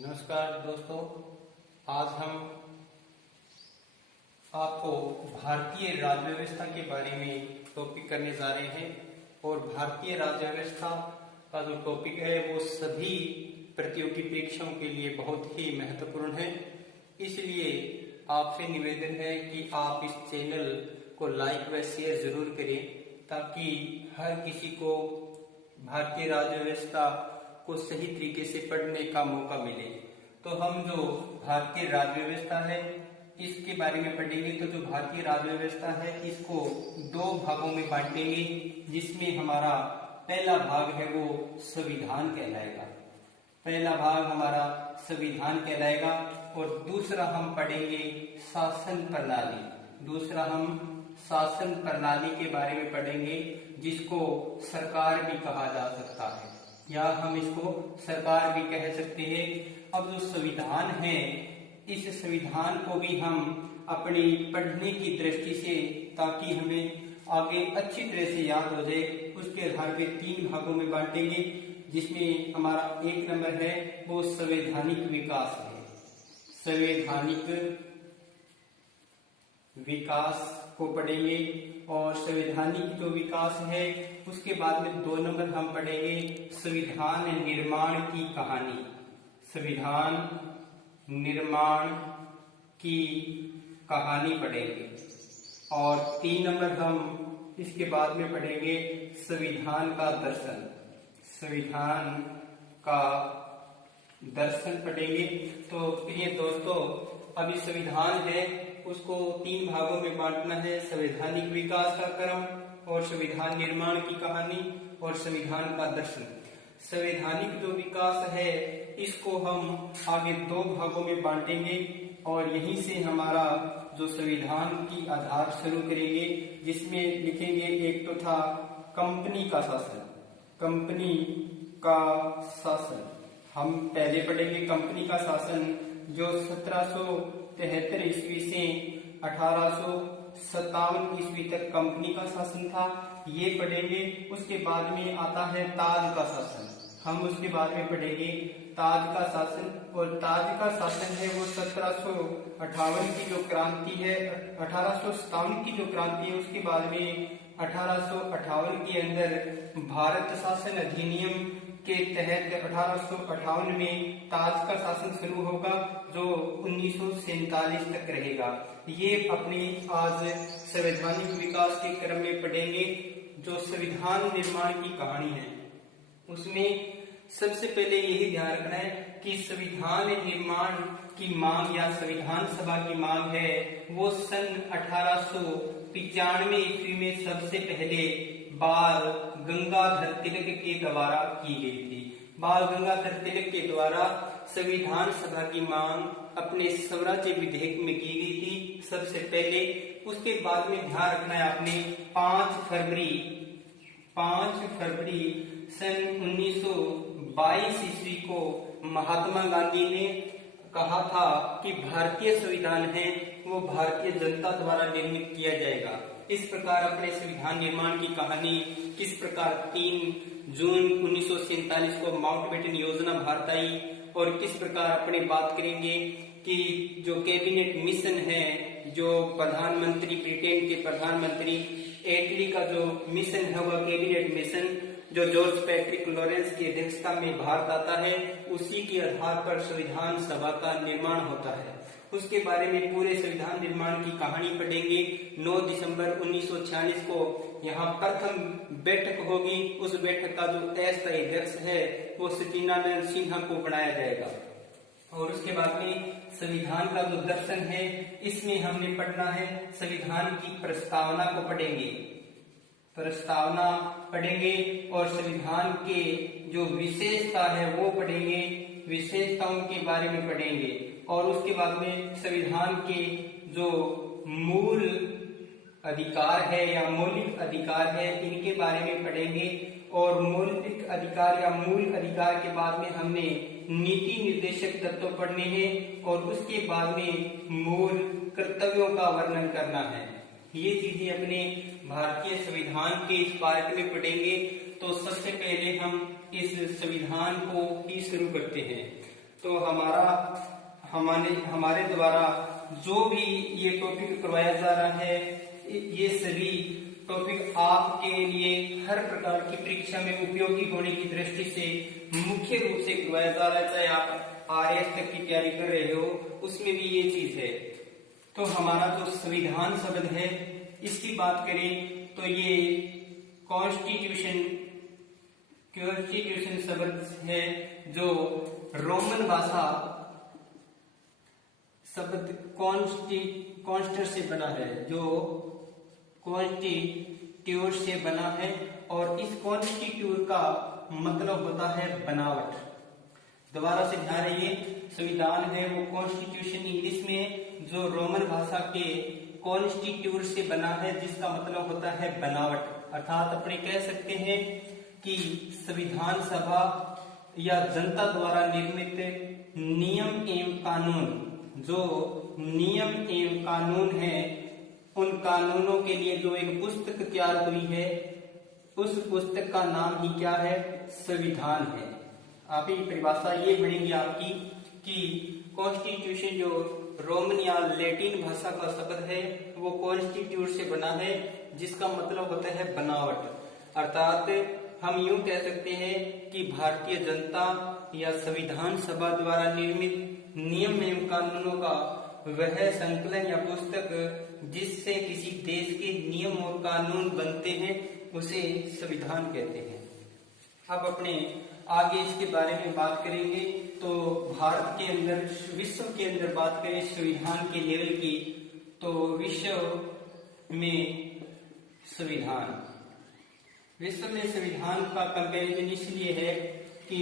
नमस्कार दोस्तों, आज हम आपको भारतीय राज्य व्यवस्था के बारे में टॉपिक करने जा रहे हैं। और भारतीय राज्य व्यवस्था का जो टॉपिक है वो सभी प्रतियोगी परीक्षाओं के लिए बहुत ही महत्वपूर्ण है। इसलिए आपसे निवेदन है कि आप इस चैनल को लाइक व शेयर जरूर करें ताकि हर किसी को भारतीय राज्य व्यवस्था को सही तरीके से पढ़ने का मौका मिले। तो हम जो भारतीय राज्य व्यवस्था है इसके बारे में पढ़ेंगे। तो जो भारतीय राज्य व्यवस्था है इसको दो भागों में बांटेंगे, जिसमें हमारा पहला भाग है वो संविधान कहलाएगा। पहला भाग हमारा संविधान कहलाएगा और दूसरा हम पढ़ेंगे शासन प्रणाली। दूसरा हम शासन प्रणाली के बारे में पढ़ेंगे, जिसको सरकार भी कहा जा सकता है या हम इसको सरकार भी कह सकते हैं। अब जो संविधान है इस संविधान को भी हम अपनी पढ़ने की दृष्टि से, ताकि हमें आगे अच्छी तरह से याद हो जाए, उसके आधार पे तीन भागों में बांटेंगे, जिसमें हमारा एक नंबर है वो संवैधानिक विकास है। संवैधानिक विकास को पढ़ेंगे और संवैधानिक जो विकास है उसके बाद में दो नंबर हम पढ़ेंगे संविधान निर्माण की कहानी। संविधान निर्माण की कहानी पढ़ेंगे और तीन नंबर हम इसके बाद में पढ़ेंगे संविधान का दर्शन। संविधान का दर्शन पढ़ेंगे। तो प्रिय दोस्तों, अभी संविधान है उसको तीन भागों में बांटना है, संवैधानिक विकास का क्रम और संविधान निर्माण की कहानी और संविधान का दर्शन। संवैधानिक जो विकास है इसको हम आगे दो भागों में बांटेंगे और यहीं से हमारा जो संविधान की आधार शुरू करेंगे, जिसमें लिखेंगे एक तो था कंपनी का शासन। कंपनी का शासन हम पहले पढ़ेंगे। कंपनी का शासन जो 1773 ईस्वी से 1857 ईस्वी तक कंपनी का शासन था, ये पढ़ेंगे। उसके बाद में आता है ताज का शासन। हम उसके बाद में पढ़ेंगे ताज का शासन। और ताज का शासन है वो 1758 की जो क्रांति है, 1857 की जो क्रांति है उसके बाद में 1858 के अंदर भारत शासन अधिनियम के तहत 1858 में ताज का शासन शुरू होगा, जो 1947 तक रहेगा। ये अपने आज संवैधानिक विकास के क्रम में पढ़ेंगे। जो संविधान निर्माण की कहानी है उसमें सबसे पहले यही ध्यान रखना है कि संविधान निर्माण की मांग या संविधान सभा की मांग है वो सन 1895 ईस्वी में सबसे पहले बाल गंगाधर तिलक के द्वारा की गई थी। बाल गंगाधर तिलक के द्वारा संविधान सभा की मांग अपने स्वराज्य विधेयक में की गई थी सबसे पहले। उसके बाद में ध्यान रखना है आपने 5 फरवरी सन 1922 ईस्वी को महात्मा गांधी ने कहा था कि भारतीय संविधान है वो भारतीय जनता द्वारा निर्मित किया जाएगा। इस प्रकार अपने संविधान निर्माण की कहानी किस प्रकार 3 जून 1947 को माउंटबेटन योजना भारत आई और किस प्रकार अपने बात करेंगे कि जो कैबिनेट मिशन है, जो प्रधानमंत्री ब्रिटेन के प्रधानमंत्री एटली का जो मिशन है वह कैबिनेट मिशन जो जॉर्ज पैट्रिक लॉरेंस की अध्यक्षता में भारत आता है, उसी के आधार पर संविधान सभा का निर्माण होता है। उसके बारे में पूरे संविधान निर्माण की कहानी पढ़ेंगे। 9 दिसंबर 1946 को यहाँ प्रथम बैठक होगी। उस बैठक का जो अस्थायी अध्यक्ष है वो सचिदानंद सिन्हा को बनाया जाएगा। और उसके बाद में संविधान का जो दर्शन है इसमें हमने पढ़ना है संविधान की प्रस्तावना को पढ़ेंगे। प्रस्तावना पढ़ेंगे और संविधान के जो विशेषता है वो पढ़ेंगे, विशेषताओं के बारे में पढ़ेंगे। और उसके बाद में संविधान के जो मूल अधिकार है या मौलिक अधिकार है इनके बारे में पढ़ेंगे। और मौलिक अधिकार या मूल अधिकार के बाद में हमने नीति निर्देशक तत्व पढ़ने हैं और उसके बाद में मूल कर्तव्यों का वर्णन करना है। ये चीजें अपने भारतीय संविधान के इस पार्ट में पढ़ेंगे। तो सबसे पहले हम इस संविधान को ही शुरू करते हैं। तो हमारे द्वारा जो भी ये टॉपिक करवाया जा रहा है, ये सभी टॉपिक आपके लिए हर प्रकार की परीक्षा में उपयोगी होने की दृष्टि से मुख्य रूप से करवाया जा रहा है। चाहे आप आरएएस तक की तैयारी कर रहे हो, उसमें भी ये चीज है। तो हमारा जो संविधान शब्द है, इसकी बात करें तो ये कॉन्स्टिट्यूशन शब्द है, जो रोमन भाषा शब्द कॉन्स्टर से बना है, जो कॉन्स्टिट्यूट से बना है। और इस कॉन्स्टिट्यूट का मतलब होता है बनावट। दोबारा से ध्यान रखिए, संविधान है वो कॉन्स्टिट्यूशन इंग्लिश में, जो रोमन भाषा के कॉन्स्टिट्यूट से बना है, जिसका मतलब होता है बनावट। अर्थात अपने कह सकते हैं कि संविधान सभा या जनता द्वारा निर्मित नियम एवं कानून, जो नियम एवं कानून है, उन कानूनों के लिए जो एक पुस्तक तैयार हुई है, उस पुस्तक का नाम ही क्या है? संविधान है। आप ही परिभाषा ये बनेगी आपकी कि कॉन्स्टिट्यूशन जो रोमन या लैटिन भाषा का शब्द है, वो कॉन्स्टिट्यूट से बना है, जिसका मतलब होता है बनावट। अर्थात हम यूं कह सकते हैं कि भारतीय जनता या संविधान सभा द्वारा निर्मित नियम एवं कानूनों का वह संकलन या पुस्तक जिससे किसी देश के नियम और कानून बनते हैं, उसे संविधान कहते हैं। अब अपने आगे इसके बारे में बात करेंगे। तो भारत के अंदर, विश्व के अंदर बात करें संविधान के लेवल की, तो विश्व में संविधान का कंपैरिजन इसलिए है कि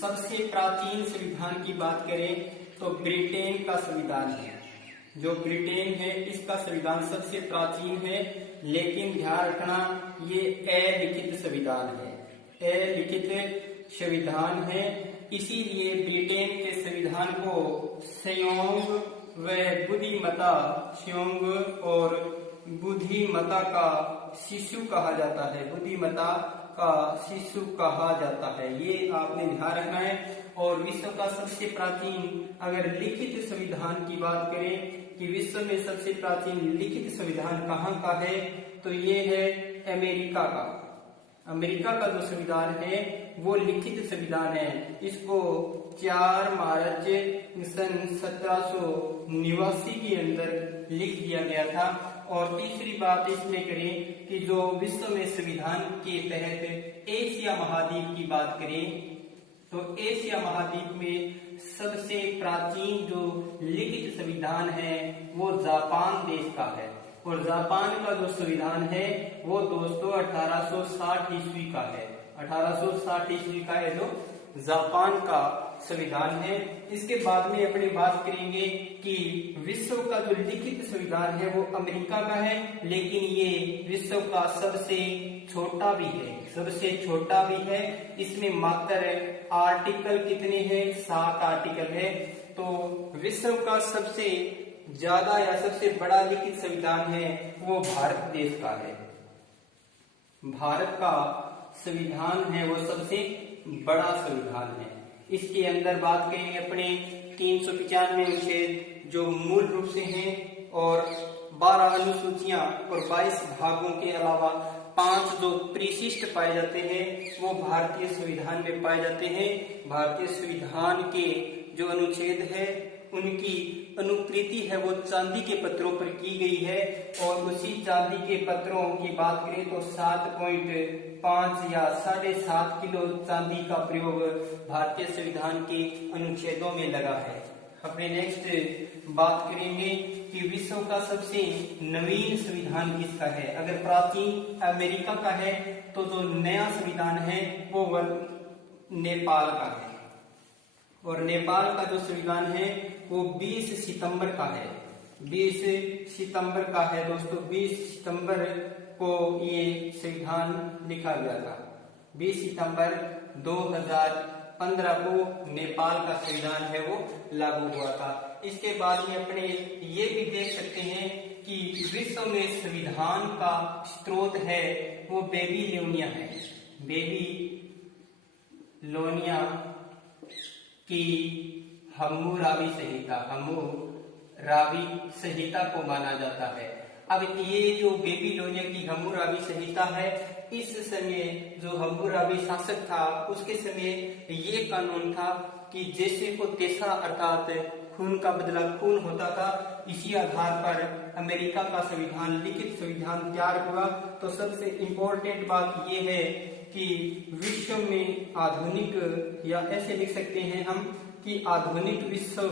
सबसे प्राचीन संविधान की बात करें तो ब्रिटेन का संविधान है। जो ब्रिटेन है, इसका संविधान सबसे प्राचीन है, लेकिन ध्यान रखना ये अलिखित संविधान है, अलिखित संविधान है। इसीलिए ब्रिटेन के संविधान को संयोग व बुद्धिमता, संयोग और बुद्धिमता का शिशु कहा जाता है, बुद्धिमता का शिशु कहा जाता है, ये आपने ध्यान रखना है। और विश्व का सबसे प्राचीन अगर लिखित संविधान की बात करें कि विश्व में सबसे प्राचीन लिखित संविधान कहाँ का है, तो ये है अमेरिका का। अमेरिका का जो संविधान है वो लिखित संविधान है। इसको 4 मार्च सन 1789 के अंदर लिख दिया गया था। और तीसरी बात इसमें करें कि जो विश्व में संविधान के तहत एशिया महाद्वीप की बात करें, तो एशिया महाद्वीप में सबसे प्राचीन जो लिखित संविधान है वो जापान देश का है। और जापान का जो संविधान है वो दोस्तों 1860 ईस्वी का है, 1860 ईस्वी का है जो जापान का संविधान है। इसके बाद में अपनी बात करेंगे कि विश्व का जो लिखित संविधान है वो अमेरिका का है, लेकिन ये विश्व का सबसे छोटा भी है, सबसे छोटा भी है। इसमें मात्र आर्टिकल कितने हैं? 7 आर्टिकल है। तो विश्व का सबसे ज्यादा या सबसे बड़ा लिखित संविधान है वो भारत देश का है। भारत का संविधान है वो सबसे बड़ा संविधान है। इसके अंदर बात करेंगे अपने 395 अनुच्छेद जो मूल रूप से हैं, और 12 अनुसूचियां और 22 भागों के अलावा 5 जो परिशिष्ट पाए जाते हैं वो भारतीय संविधान में पाए जाते हैं। भारतीय संविधान के जो अनुच्छेद है उनकी अनुकृति है वो चांदी के पत्रों पर की गई है। और उसी चांदी के पत्रों की बात करें तो 7.5 या 7.5 किलो चांदी का प्रयोग भारतीय संविधान के अनुच्छेदों में लगा है। अपने नेक्स्ट बात करेंगे कि विश्व का सबसे नवीन संविधान किसका है। अगर प्राचीन अमेरिका का है तो जो नया संविधान है वो नेपाल का है। और नेपाल का जो संविधान है वो 20 सितंबर का है, 20 सितंबर का है दोस्तों। 20 सितंबर को ये संविधान लिखा गया था। 20 सितंबर 2015 को नेपाल का संविधान है वो लागू हुआ था। इसके बाद में अपने ये भी देख सकते हैं कि विश्व में संविधान का स्रोत है वो बेबीलोनिया है। बेबीलोनिया की हम्मुराबी संहिता, हम्मुराबी संहिता को माना जाता है। अब ये जो बेबीलोनिया की हम्मुराबी संहिता है, इस समय जो हम्मुराबी शासक था उसके समय ये कानून था कि जैसे को तेसा अर्थात खून का बदला खून होता था, इसी आधार पर अमेरिका का संविधान, लिखित संविधान तैयार हुआ। तो सबसे इम्पोर्टेंट बात ये है कि विश्व में आधुनिक, या ऐसे लिख सकते हैं हम कि आधुनिक विश्व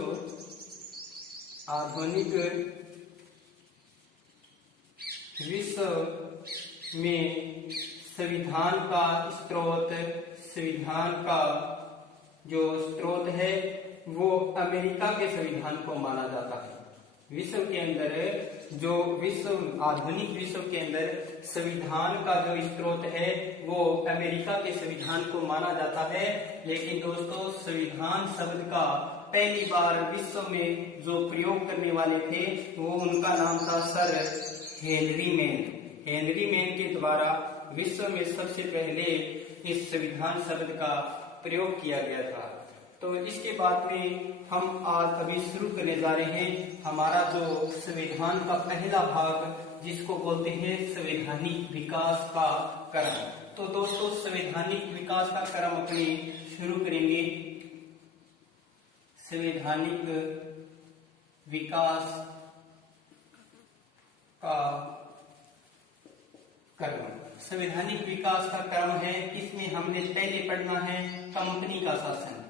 में संविधान का स्रोत, संविधान का जो स्रोत है वो अमेरिका के संविधान को माना जाता है। विश्व के अंदर जो आधुनिक विश्व के अंदर संविधान का जो स्रोत है वो अमेरिका के संविधान को माना जाता है। लेकिन दोस्तों, संविधान शब्द का पहली बार विश्व में जो प्रयोग करने वाले थे वो उनका नाम था sir Henry man. Henry man के द्वारा विश्व में सबसे पहले इस संविधान शब्द का प्रयोग किया गया था। तो इसके बाद में हम आज अभी शुरू करने जा रहे हैं हमारा जो संविधान का पहला भाग, जिसको बोलते हैं संवैधानिक विकास का क्रम। तो दोस्तों, संवैधानिक विकास का क्रम अपने शुरू करेंगे। संवैधानिक विकास का क्रम, संवैधानिक विकास का क्रम है, इसमें हमने पहले पढ़ना है कंपनी का शासन।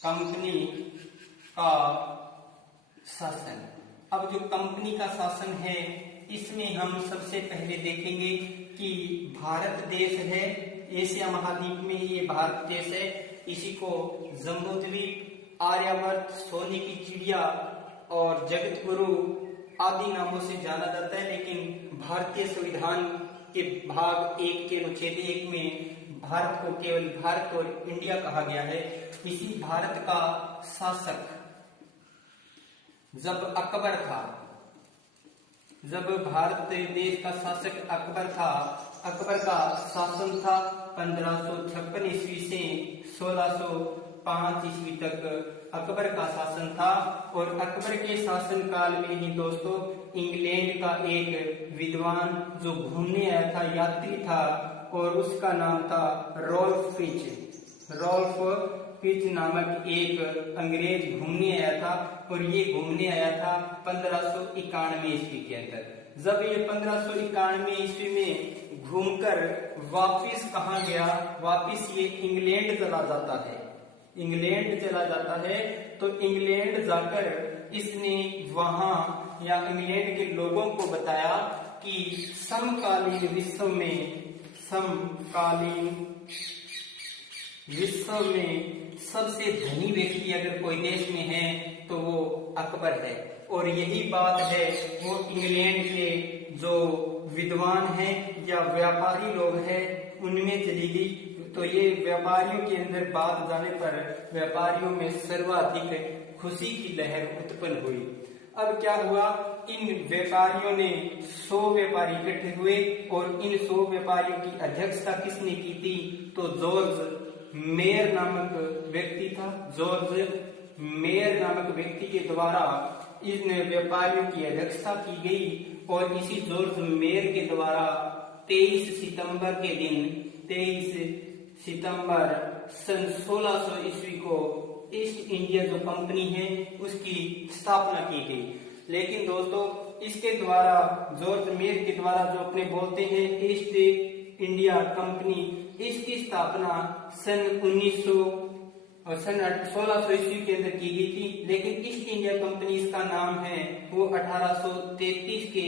कंपनी का शासन। अब जो कंपनी का शासन है, इसमें हम सबसे पहले देखेंगे कि भारत देश है, एशिया महाद्वीप में ये भारत देश है। इसी को जम्बूद्वीप, आर्यवर्त, सोने की चिड़िया और जगत गुरु आदि नामों से जाना जाता है। लेकिन भारतीय संविधान के भाग 1 के अनुच्छेद 1 में भारत को केवल भारत और इंडिया कहा गया है। इसी भारत का शासक जब अकबर था, जब भारत देश का शासक अकबर था, अकबर का शासन था 1556 ईस्वी से 1605 ईस्वी तक अकबर का शासन था। और अकबर के शासन काल में ही दोस्तों, इंग्लैंड का एक विद्वान जो घूमने आया था, यात्री था, और उसका नाम था रॉल्फ फिच। रॉल्फ फिच नामक एक अंग्रेज घूमने आया था, और ये घूमने आया था 1591 ईस्वी के अंदर। जब ये 1591 ईस्वी में घूमकर वापिस कहाँ गया, वापिस ये इंग्लैंड चला जाता है। इंग्लैंड चला जाता है, तो इंग्लैंड जाकर इसने वहां या इंग्लैंड के लोगों को बताया कि समकालीन विश्व में सबसे धनी व्यक्ति अगर कोई देश में है तो वो अकबर है। और यही बात है वो इंग्लैंड के जो विद्वान हैं या व्यापारी लोग हैं उनमें चली गई। तो ये व्यापारियों के अंदर बात जाने पर व्यापारियों में सर्वाधिक खुशी की लहर उत्पन्न हुई। अब क्या हुआ, इन व्यापारियों ने 100 व्यापारी इकट्ठे हुए, और इन 100 व्यापारियों की अध्यक्षता किसने की थी, तो जॉर्ज मेयर नामक व्यक्ति था। जॉर्ज मेयर नामक व्यक्ति के द्वारा इन व्यापारियों की अध्यक्षता की गई। और इसी जॉर्ज मेयर के द्वारा 23 सितंबर के दिन, 23 सितंबर सन 1600 ईस्वी को ईस्ट इंडिया जो कंपनी है उसकी स्थापना की गई। लेकिन दोस्तों, इसके द्वारा जॉर्ज मेयर के द्वारा जो अपने बोलते हैं ईस्ट इंडिया कंपनी, इसकी स्थापना सन 1600 ईस्वी के अंदर की गई थी। लेकिन ईस्ट इंडिया कंपनी इसका नाम है वो 1833 के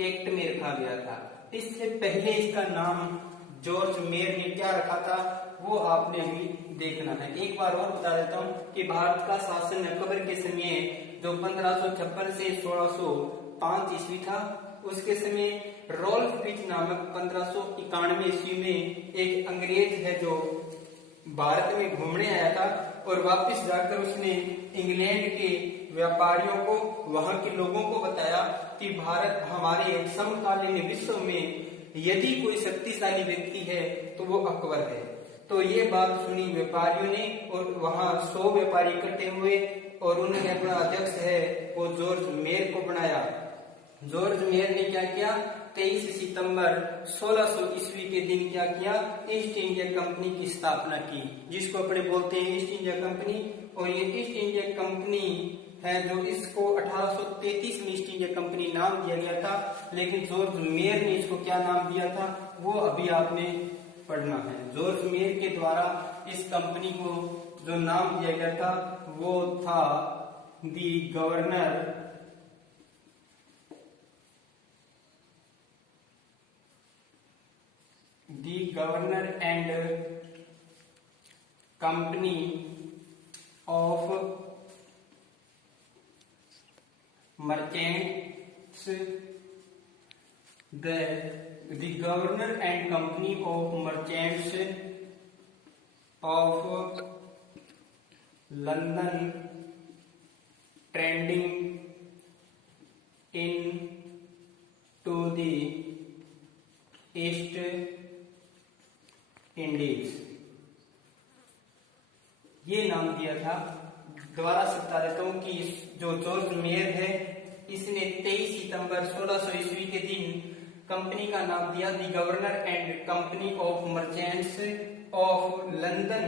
एक्ट में रखा गया था। इससे पहले इसका नाम जॉर्ज मेयर ने क्या रखा था वो आपने भी देखना है। एक बार और बता देता हूँ कि भारत का शासन अकबर के समय जो 1556 से 1605 ईस्वी था, उसके समय रॉल्फ फिच नामक 1591 ईस्वी में एक अंग्रेज है जो भारत में घूमने आया था, और वापस जाकर उसने इंग्लैंड के व्यापारियों को, वहां के लोगों को बताया कि भारत हमारे समकालीन विश्व में यदि कोई शक्तिशाली व्यक्ति है तो वो अकबर है। तो ये बात सुनी व्यापारियों ने और वहां 100 व्यापारी इकट्ठे हुए और उन्होंने अपना अध्यक्ष है वो जॉर्ज मेयर को बनाया। जॉर्ज मेयर ने क्या किया, 23 सितंबर 1600 ईस्वी के दिन क्या किया, ईस्ट इंडिया कंपनी की स्थापना की, जिसको अपने बोलते हैं ईस्ट इंडिया कंपनी। और ये ईस्ट इंडिया कंपनी है जो इसको 1833 में ईस्ट इंडिया कंपनी नाम दिया गया था, लेकिन जॉर्ज मेयर ने इसको क्या नाम दिया था वो अभी आपने पढ़ना है। जॉर्ज मेयर के द्वारा इस कंपनी को जो नाम दिया गया था वो था the governor and company of merchants, the governor and company of merchants of London trading into the East Indies, ये नाम दिया था। दोबारा से बता देता हूँ कि जो जॉर्ज मेयर है इसने 23 सितंबर 1600 ईस्वी के दिन कंपनी का नाम दिया the governor and company of merchants of London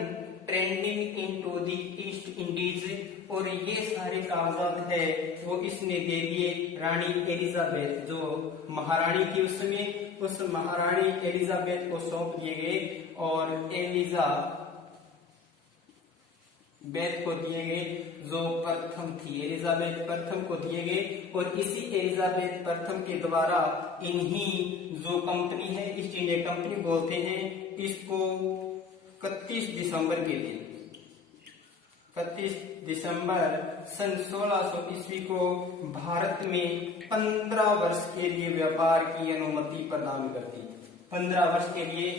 trading into the East Indies, और ये सारे कागजात है वो इसने दे दिए रानी एलिजाबेथ, जो महारानी थी उस समय, उस महारानी एलिजाबेथ को सौंप दिए गए और एलिजाबेथ को दिए गए जो प्रथम थी, एलिजाबेथ प्रथम को दिए गए। और इसी एलिजाबेथ प्रथम के द्वारा इन्हीं जो कंपनी है ईस्ट इंडिया कंपनी बोलते हैं इसको 31 दिसंबर के दिन 31 दिसंबर सन 1600 ईस्वी को भारत में 15 वर्ष के लिए व्यापार की अनुमति प्रदान कर दी। 15 वर्ष के लिए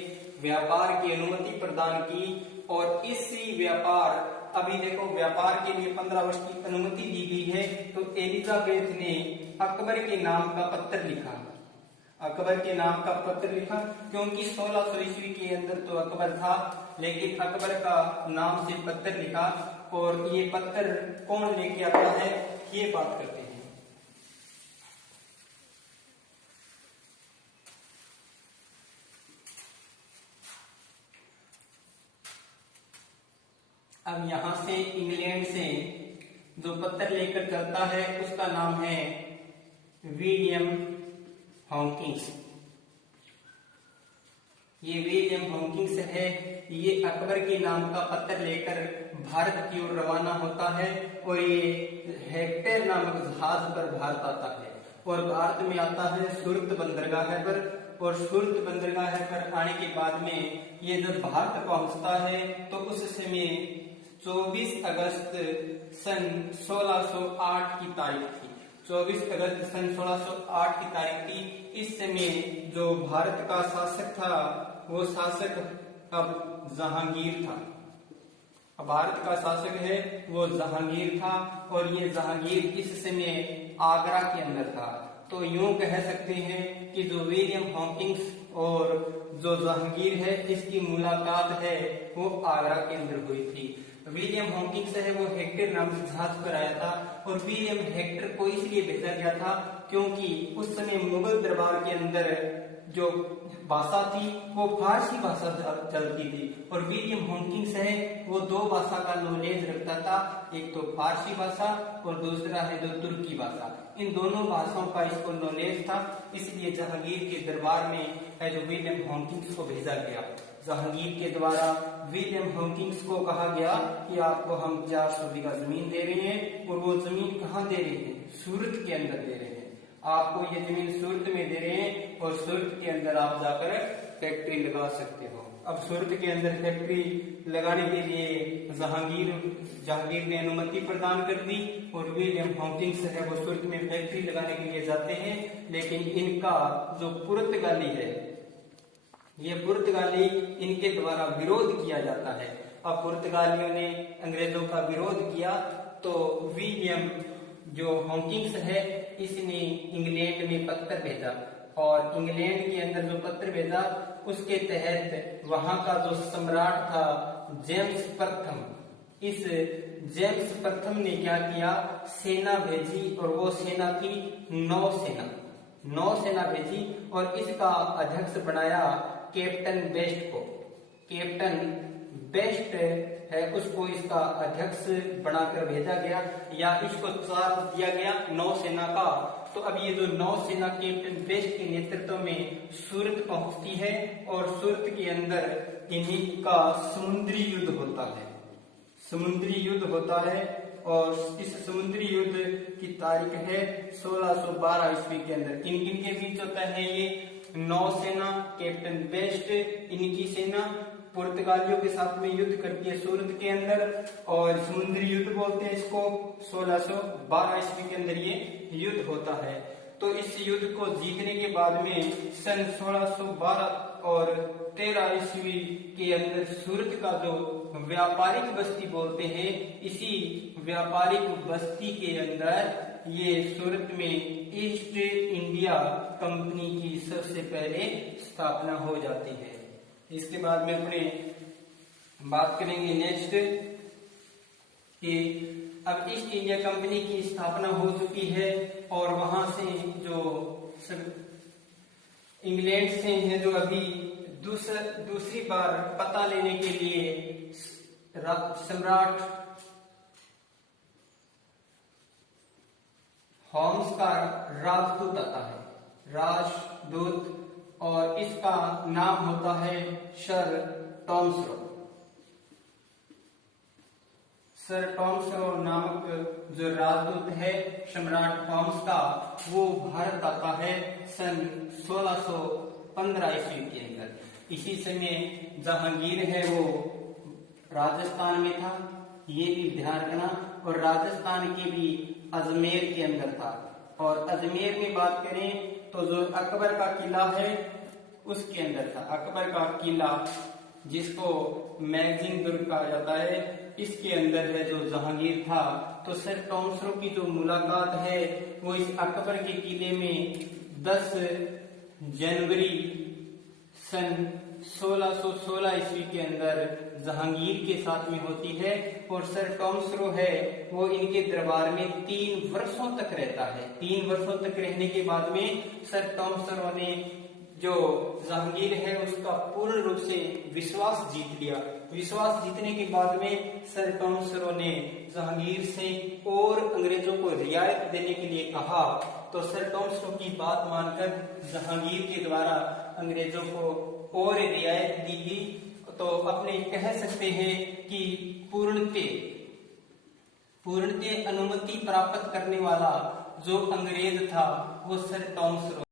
व्यापार की अनुमति प्रदान की और इसी व्यापार, अभी देखो व्यापार के लिए 15 वर्ष की अनुमति दी गई है, तो एलिजाबेथ ने अकबर के नाम का पत्र लिखा, अकबर के नाम का पत्र लिखा, क्योंकि 1600 ईस्वी के अंदर तो अकबर था, लेकिन अकबर का नाम से पत्र लिखा। और ये पत्र कौन लेके आता है ये बात करते हैं। अब यहां से इंग्लैंड से जो पत्र लेकर चलता है उसका नाम है विलियम हॉकिंस। ये विलियम हॉकिंस है, ये अकबर के नाम का पत्र लेकर भारत की ओर रवाना होता है और ये हेक्टर नामक जहाज पर भारत आता है और भारत में आता है सूरत बंदरगाह पर। और सूरत बंदरगाह पर आने के बाद में ये जब भारत पहुंचता है तो उस समय 24 अगस्त सन 1608 की तारीख थी। 24 अगस्त सन 1608 की तारीख थी। इस समय जो भारत का शासक था वो शासक अब जहांगीर था। अब भारत का शासक है वो जहांगीर था और ये जहांगीर इस समय आगरा के अंदर था। तो यूं कह सकते हैं कि जो विलियम हॉकिंस और जो जहांगीर है इसकी मुलाकात है वो आगरा के अंदर हुई थी। विलियम हॉकिंस है वो हेक्टर नामक जहाज पर आया था और विलियम हेक्टर को इसलिए भेजा गया था क्योंकि उस समय मुगल दरबार के अंदर जो भाषा थी वो फारसी भाषा चलती थी और विलियम हॉकिंस है वो दो भाषा का नॉलेज रखता था, एक तो फारसी भाषा और दूसरा है जो तुर्की भाषा। इन दोनों भाषाओं का इसको नॉलेज था, इसलिए जहांगीर के दरबार में है जो विलियम हॉकिंस को भेजा गया। जहांगीर के द्वारा विलियम हॉकिंस को कहा गया कि आपको हम 400 बीघा जमीन दे रहे हैं और वो जमीन कहाँ दे रहे हैं, सूरत के अंदर दे रहे हैं। आपको ये जमीन सूरत में दे रहे हैं और सूरत के अंदर आप जाकर फैक्ट्री लगा सकते हो। अब सूरत के अंदर फैक्ट्री लगाने के लिए जहांगीर ने अनुमति प्रदान कर दी और विलियम हॉकिंस है वो सूरत में फैक्ट्री लगाने के लिए जाते हैं। लेकिन इनका जो पुर्तगाली है ये पुर्तगाली इनके द्वारा विरोध किया जाता है। अब पुर्तगालियों ने अंग्रेजों का विरोध किया तो विलियम जो हॉकिंस है इसने इंग्लैंड में पत्र भेजा और इंग्लैंड के अंदर जो पत्र भेजा उसके तहत वहां का जो सम्राट था जेम्स प्रथम, इस जेम्स प्रथम ने क्या किया, सेना भेजी और वो सेना थी नौसेना भेजी और इसका अध्यक्ष बनाया कैप्टन बेस्ट को। कैप्टन बेस्ट है उसको इसका अध्यक्ष बनाकर भेजा गया या इसको चार्ज दिया गया नौसेना का। तो अब ये जो नौसेना कैप्टन बेस्ट के नेतृत्व में सूरत पहुंचती है और सूरत के अंदर इन्हीं का समुद्री युद्ध होता है और इस समुद्री युद्ध की तारीख है 1612 ईस्वी के अंदर। किन किन के बीच होता है ये, नौसेना कैप्टन बेस्ट इनकी सेना पुर्तगालियों के साथ में युद्ध करती है सूरत के अंदर और समुद्री युद्ध बोलते हैं इसको। 1612 ईस्वी के अंदर ये युद्ध होता है। तो इस युद्ध को जीतने के बाद में सन 1612 और 13 ईस्वी के अंदर सूरत का जो व्यापारिक बस्ती बोलते हैं, इसी व्यापारिक बस्ती के अंदर ये सूरत में ईस्ट इंडिया कंपनी की सबसे पहले स्थापना हो जाती है। इसके बाद में अपने बात करेंगे नेक्स्ट कि अब ईस्ट इंडिया कंपनी की स्थापना हो चुकी है और वहां से जो इंग्लैंड से है जो अभी दूसरी बार पता लेने के लिए सम्राट होम्स का राजदूत आता है, राजदूत, और इसका नाम होता है सर टॉमस्रो नामक जो राजदूत है सम्राट होम्स का, वो भारत आता है सन 1615 ईस्वी के अंदर। इसी समय जहांगीर है वो राजस्थान में था, ये भी ध्यान रखना, और राजस्थान के भी अजमेर के अंदर था। और अजमेर में बात करें तो जो अकबर का किला है उसके अंदर था। अकबर का किला जिसको मैगजीन दुर्ग कहा जाता है, इसके अंदर है जो जहांगीर था। तो सर टॉमस्रो की जो मुलाकात है वो इस अकबर के किले में 10 जनवरी सन 1616 ईस्वी के अंदर जहांगीर के साथ में होती है। और सर टॉमस्रो है वो इनके दरबार में 3 वर्षों तक रहता है। 3 वर्षों तक रहने के बाद में सर टॉमस्रो ने जो जहांगीर है उसका पूर्ण रूप से विश्वास जीत लिया। विश्वास जीतने के बाद में सर टॉमस्रो ने जहांगीर से और अंग्रेजों को रियायत देने के लिए कहा। तो सर टॉमस्रो की बात मानकर जहांगीर के द्वारा अंग्रेजों को और रियायत दी गई। तो अपने कह सकते हैं कि पूर्णतः अनुमति प्राप्त करने वाला जो अंग्रेज था वो सर टॉमस्रो